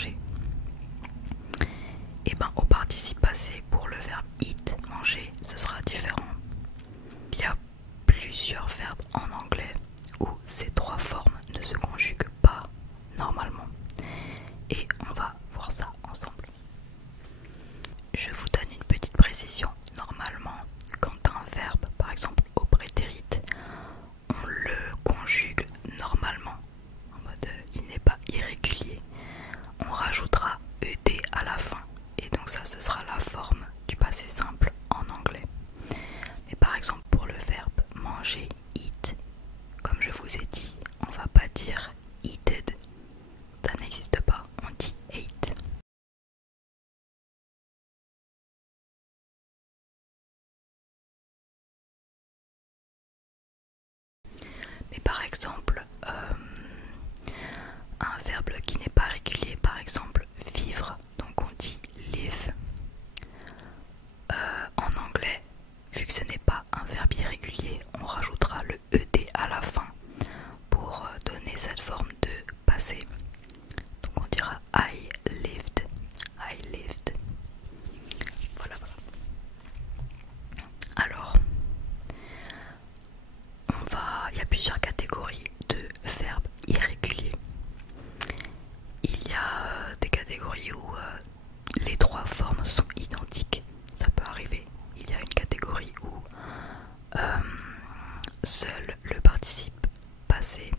manger. Et ben au participe passé pour le verbe eat, manger, ce sera différent. Il y a plusieurs verbes en anglais où ces trois formes ne se conjuguent pas normalement. Et on va voir ça ensemble. Je vous donne une petite précision. Normalement, quand un verbe, par exemple au prétérit, on le conjugue normalement, en mode il n'est pas irrégulier, on rajoutera ed à la fin. Et donc ça, ce sera la forme du passé simple en anglais. Mais par exemple, pour le verbe manger, eat, comme je vous ai dit, on va pas dire eated. Ça n'existe pas, on dit ate. Mais par exemple, un verbe qui n'est pas régulier, par exemple vivre, donc on dit live. En anglais, vu que ce n'est pas un verbe irrégulier, on rajoutera le ed à la fin pour donner cette forme de passé. Donc on dira I lived, I lived. Voilà, voilà. Alors, il y a plusieurs catégories de verbes irréguliers. Il y a des catégories où les trois formes sont identiques. Ça peut arriver. Il y a une catégorie où seul le participe passé,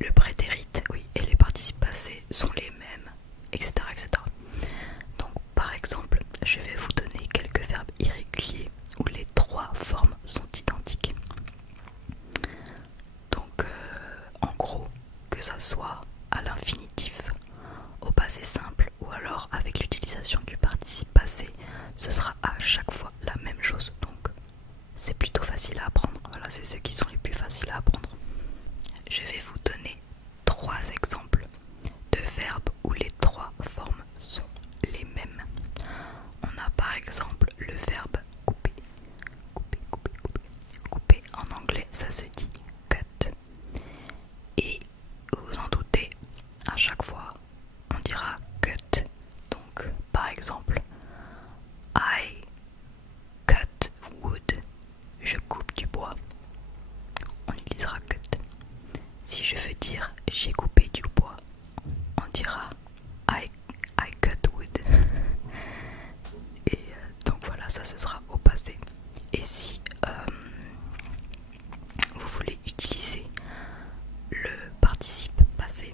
le prétérit, oui, et les participes passés sont les mêmes, etc., etc. Donc, par exemple, je vais vous donner quelques verbes irréguliers où les trois formes sont identiques. Donc, en gros, que ça soit à l'infinitif, au passé simple ou alors avec l'utilisation du participe passé, ce sera à chaque fois la même chose. Donc, c'est plutôt facile à apprendre. Voilà, c'est ceux qui sont les plus faciles à apprendre. Je vais vous donner 3 exemples de verbes où les trois formes sont les mêmes. On a par exemple le verbe couper. Couper, couper, couper. Couper en anglais, ça se dit cut. Et vous vous en doutez, à chaque fois, on dira cut. Donc, par exemple, I cut wood. Je coupe du bois. On utilisera cut. Si je veux dire j'ai coupé du bois, on dira I cut wood. Et donc voilà, ça ce sera au passé. Et si vous voulez utiliser le participe passé,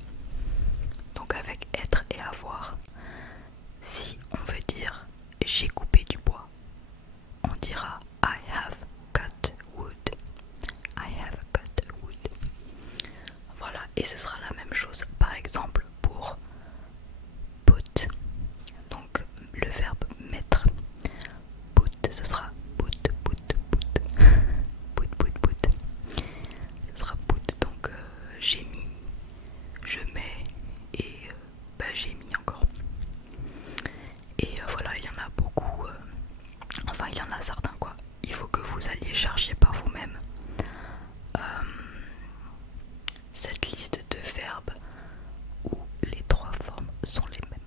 donc avec être et avoir, si on veut dire j'ai coupé du bois, on dira I have cut wood. I have cut wood. Voilà, et ce sera la même chose par exemple pour put, donc le verbe mettre. Put, ce sera put, put, put. Put, put, put. Ce sera put, donc j'ai mis, je mets et j'ai mis encore. Et voilà, il y en a beaucoup, enfin il y en a certains quoi. Il faut que vous alliez chercher par vous-même cette liste de verbes où les trois formes sont les mêmes.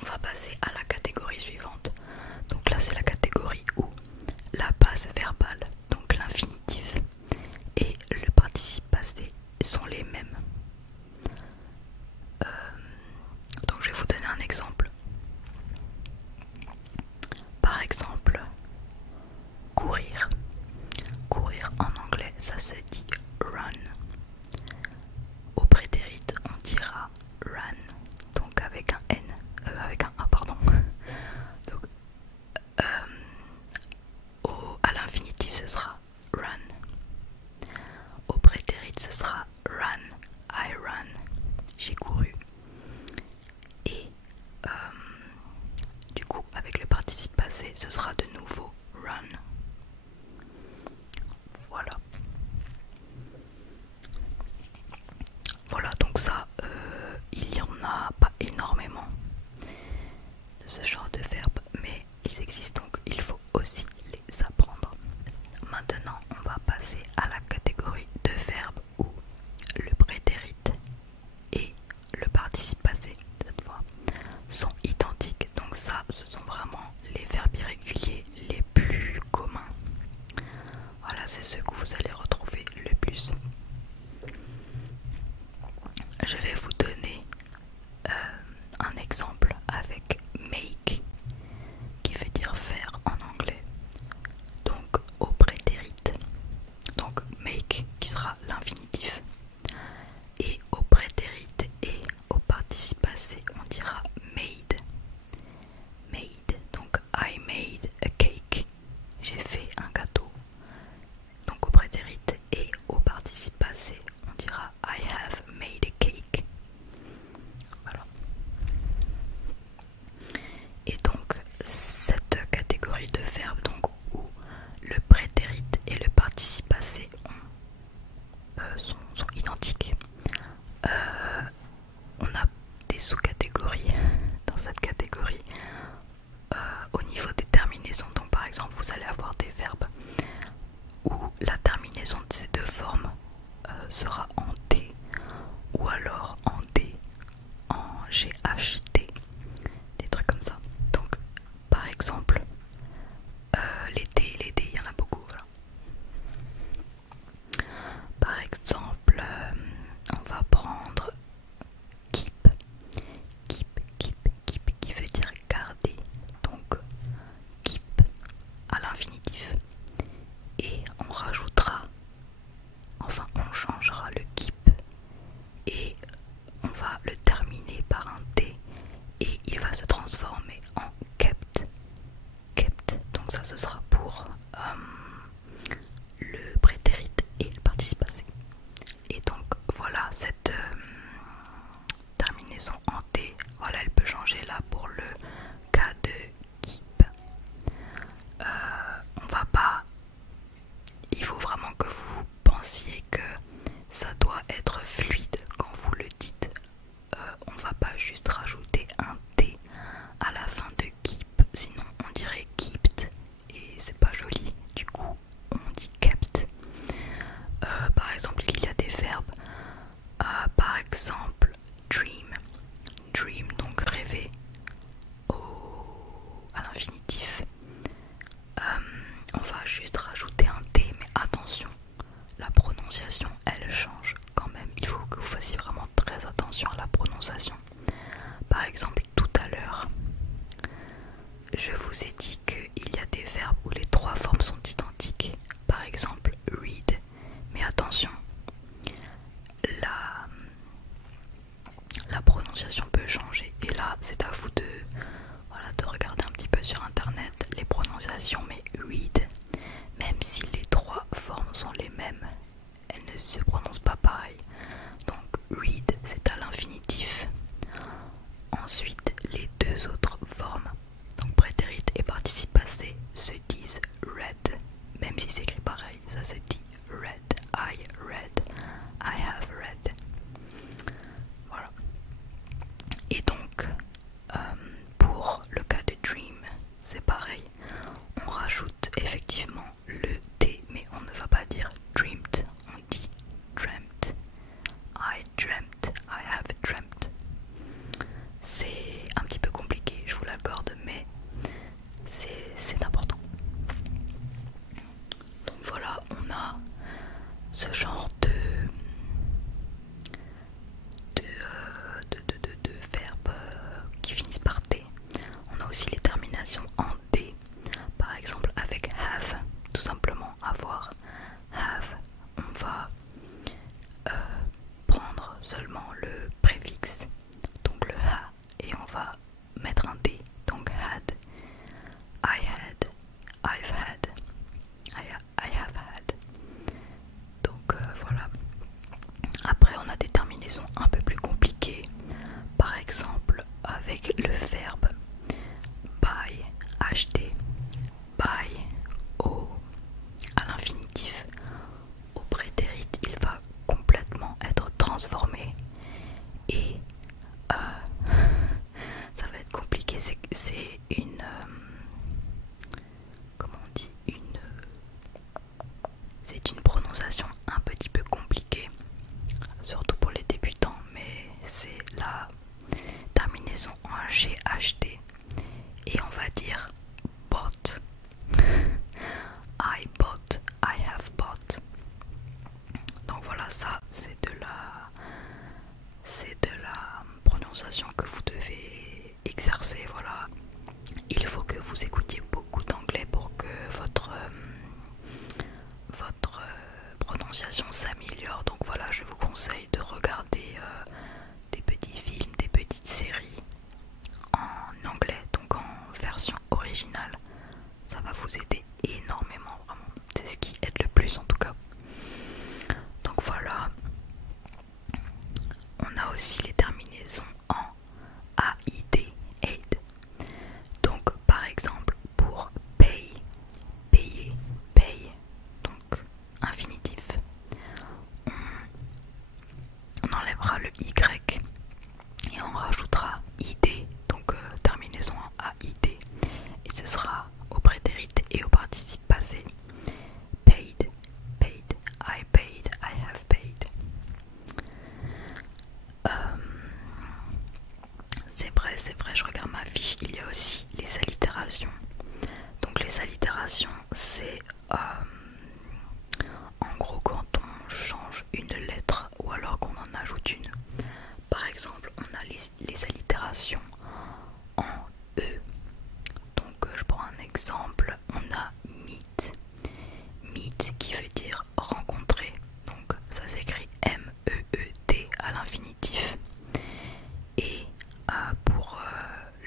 On va passer à la catégorie suivante. Donc là c'est la catégorie où la base verbale, donc l'infinitif, et le participe passé sont les mêmes. Donc je vais vous donner un exemple. Par exemple, courir. Courir en anglais, ça se dit run. Au prétérit, on dira run, donc avec un N, avec un A, pardon. Donc, à l'infinitif, ce sera run. Au prétérit, ce sera run, I run, j'ai couru. Et du coup, avec le participe passé, ce sera de nouveau run. Voilà. Voilà, donc ça, il y en a pas énormément de ce genre de verbes, mais ils existent donc il faut aussi les apprendre. Maintenant, on va passer à la catégorie de verbes où sont identiques. On a des sous-catégories dans cette catégorie au niveau des terminaisons. Donc par exemple vous allez avoir des verbes où la terminaison de ces deux formes sera en T ou alors en D, en GHT, des trucs comme ça. Donc par exemple les D, il y en a beaucoup, voilà. Par exemple on va prendre keep qui veut dire garder, donc keep à l'infinitif, et on rajoutera, enfin on changera le keep et on va le terminer par un T et il va se transformer en kept. Donc ça ce sera pour le prétérit et le participe passé. Et donc voilà, cette terminaison en T, voilà, elle peut changer là pour le cas de keep. On va pas, il faut vraiment que vous pensiez que ça doit être fluide quand vous le dites. On va pas juste rajouter un T à la fin de keep, sinon on dirait kept et c'est pas joli, du coup on dit kept. Par exemple il y a des verbes, par exemple dream, donc rêver à l'infinitif. On va juste rajouter un T, mais attention, la prononciation elle change quand même, il faut que vous fassiez vraiment très attention à la prononciation. Par exemple tout à l'heure je vous ai dit qu'il y a des verbes où les trois formes sont identiques, par exemple read, mais attention, la prononciation peut changer et là c'est à vous de regarder un petit peu sur internet les prononciations, mais read, même si les trois formes sont les mêmes, elles ne se prononcent pas pareil. Donc read c'est à l'infinitif. Ensuite les deux autres formes, donc prétérit et participe passé, se disent read, même si c'est écrit pareil, ça se dit read, I read, I have read. Voilà. Et donc pour le cas de dream c'est pareil, on rajoute effectivement le T, mais on ne va pas dire dreamed, on dit dreamt, I dreamt, I have dreamt. C'est un petit peu compliqué, je vous l'accorde, mais c'est important. Donc voilà, on a ce genre de verbes qui finissent par T. On a aussi les terminations en D, par exemple avec have, tout simplement avoir. Have, on va prendre seulement le préfixe, donc le ha, et on va mettre un D, donc had, I had, I've had, I have had. Donc voilà. Après on a des terminaisons un peu plus compliquées, par exemple avec le verbe buy, acheter, buy à l'infinitif, au prétérit il va complètement être transformé et ça va être compliqué, c'est une comment on dit, c'est une prononciation un petit peu compliquée, surtout pour les débutants, mais c'est la terminaison en GHT et on va dire bought, I bought, I have bought. Donc voilà, ça c'est de la prononciation que vous devez exercer. Voilà, il faut que vous écoutiez beaucoup d'anglais pour que votre prononciation s'améliore. Donc voilà, je vous conseille de regarder des petits films, des petites séries en anglais, donc en version originale. Ça va vous aider énormément, vraiment. C'est ce qui aide le plus en tout cas. Donc voilà. On a aussi les terminaisons en AID, aid. Donc par exemple pour pay, payer, pay, donc infinitif, aura le Y et on rajoutera id, donc terminaison en AID, et ce sera au prétérit et au participe passé. Paid, paid, I paid, I have paid. C'est vrai, je regarde ma fiche, il y a aussi les allitérations. Donc les allitérations, c'est en gros quand on change une lettre ou alors qu'on en ajoute une. Par exemple, on a les allitérations en E. Donc je prends un exemple, on a meet. Meet qui veut dire rencontrer. Donc ça s'écrit M-E-E-T à l'infinitif. Et pour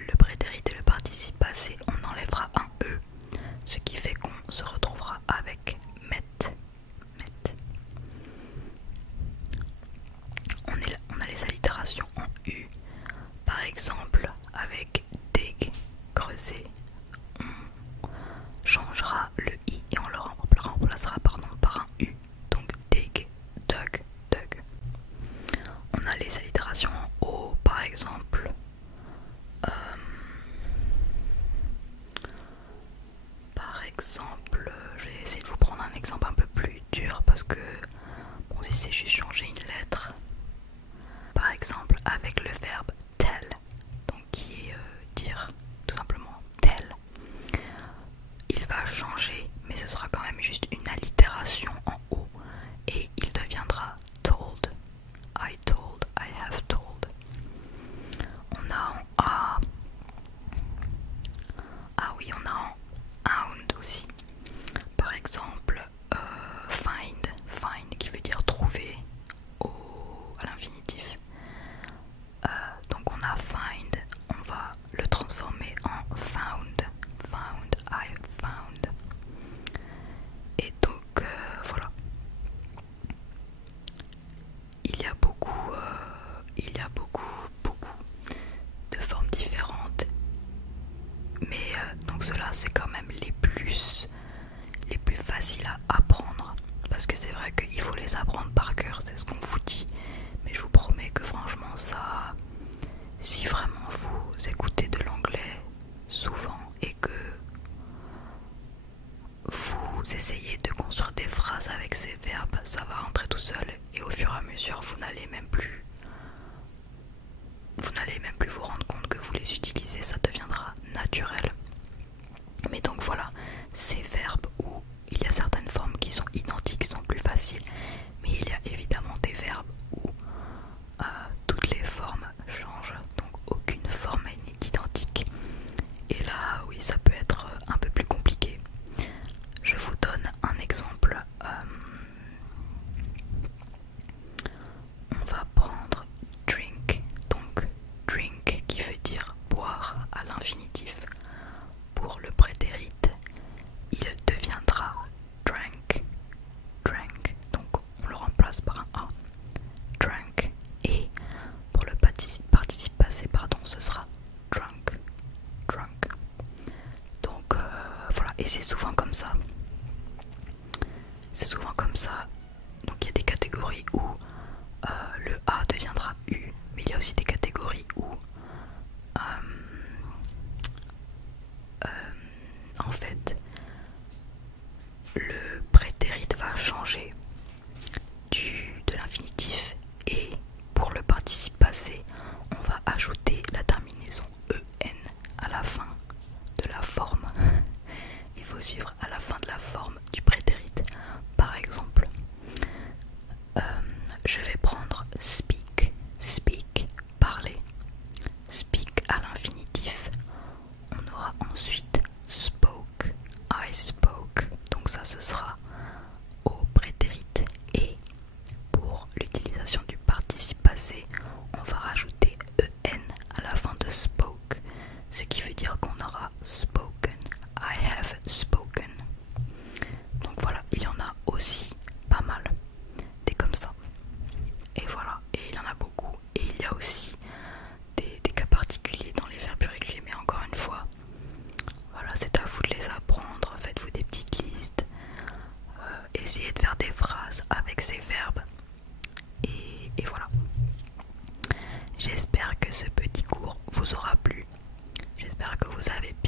le prétérit et le participe passé, on enlèvera un E, ce qui fait qu'on se retrouvera avec met. On a les allitérations en U, par exemple avec dig, creuser, on changera le I et on le remplacera par un U, donc dig, dug, dug. On a les allitérations en O, par exemple. Je vais essayer de vous prendre un exemple un peu plus dur parce que bon, si c'est juste changer une lettre. Par exemple, avec le verbe tell, donc qui est dire, tout simplement tell, il va changer, mais ce sera quand même juste une allitération en O et il deviendra told. I told, I have told. On a en A. Ah oui, on a en hound aussi. Par exemple, find qui veut dire trouver à l'infinitif. Donc on a find, on va le transformer en found. Found, I found. Et donc voilà. Il y a beaucoup de formes différentes. Mais donc ceux-là c'est quand même les plus faciles à apprendre. Parce que c'est vrai qu'il faut les apprendre par cœur, c'est ce qu'on vous dit. Mais je vous promets que franchement ça, si vraiment vous écoutez de l'anglais souvent et que vous essayez de construire des phrases avec ces verbes, ça va rentrer tout seul et au fur et à mesure vous n'allez même plus vous rendre compte que vous les utilisez, ça deviendra naturel. Mais donc voilà, ces verbes où il y a certaines formes qui sont identiques sont plus faciles, mais il y a évidemment des verbes où toutes les formes changent, donc aucune forme n'est identique. Et là, oui, ça peut être un peu plus compliqué. Je vous donne un exemple. On va prendre drink, donc drink qui veut dire boire à l'infinitif. Pour le prétérit, il deviendra drank, donc on le remplace par un A, drank. Et pour le participe passé, ce sera drunk. Donc voilà, et c'est souvent comme ça. Donc il y a des catégories où le A deviendra U, mais il y a aussi des catégories où en fait le prétérit va changer de l'infinitif et pour le participe passé on va ajouter la terminaison EN à la fin de la forme. Il faut suivre à la fin de la forme du prétérit. Par exemple, je vais prendre speak, parler. Speak à l'infinitif. On aura ensuite spoke, I spoke. Donc ça ce sera au prétérit. Et pour l'utilisation du participe passé, on va rajouter EN à la fin de spoke, ce qui veut dire qu'on aura spoken, I have spoken. Donc voilà, il y en a aussi pas mal des comme ça. Et vous avez